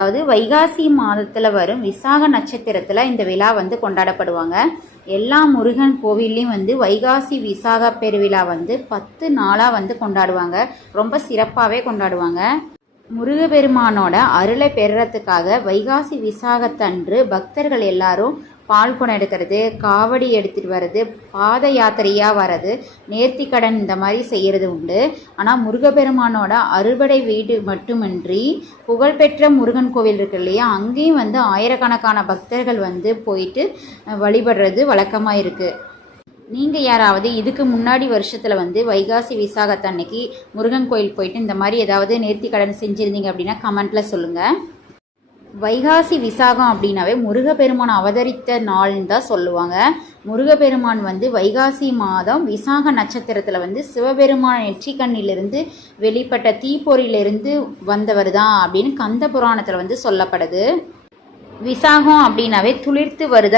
அதாவது வைகாசி மாதத்தில் வரும் விசாக நட்சத்திரத்தில் இந்த விழா கொண்டாடப்படுவாங்க. எல்லா முருகன் கோவில்லையும் வைகாசி விசாக பெருவிழா 10 நாளாக கொண்டாடுவாங்க. ரொம்ப சிறப்பாகவே கொண்டாடுவாங்க. முருகப்பெருமானோட அருளை பெறுறதுக்காக வைகாசி விசாகத்தன்று பக்தர்கள் எல்லாரும் பால் குடம் எடுக்கிறது, காவடி எடுத்துகிட்டு வர்றது, பாத யாத்திரையாக வர்றது, நேர்த்திக்கடன் இந்த மாதிரி செய்கிறது உண்டு. ஆனால் முருகப்பெருமானோட அறுபடை வீடு மட்டுமின்றி புகழ்பெற்ற முருகன் கோவில் இருக்கு இல்லையா, அங்கேயும் ஆயிரக்கணக்கான பக்தர்கள் போயிட்டு வழிபடுறது வழக்கமாக இருக்குது. நீங்கள் யாராவது இதுக்கு முன்னாடி வருஷத்தில் வைகாசி விசாகத்தன்னைக்கு முருகன் கோயில் போயிட்டு இந்த மாதிரி ஏதாவது நேர்த்திக்கடன் செஞ்சுருந்தீங்க அப்படின்னா கமெண்ட்டில் சொல்லுங்கள். வைகாசி விசாகம் அப்படின்னாவே முருகப்பெருமான் அவதரித்த நாள்னு தான் சொல்லுவாங்க. முருகப்பெருமான் வைகாசி மாதம் விசாக நட்சத்திரத்தில் சிவபெருமான் நெற்றிக்கண்ணிலிருந்து வெளிப்பட்ட தீப்பொறியிலிருந்து வந்தவர் தான் அப்படின்னு கந்த புராணத்தில் சொல்லப்படுது. விசாகம் அப்படின்னாவே துளிர்த்து வருதல்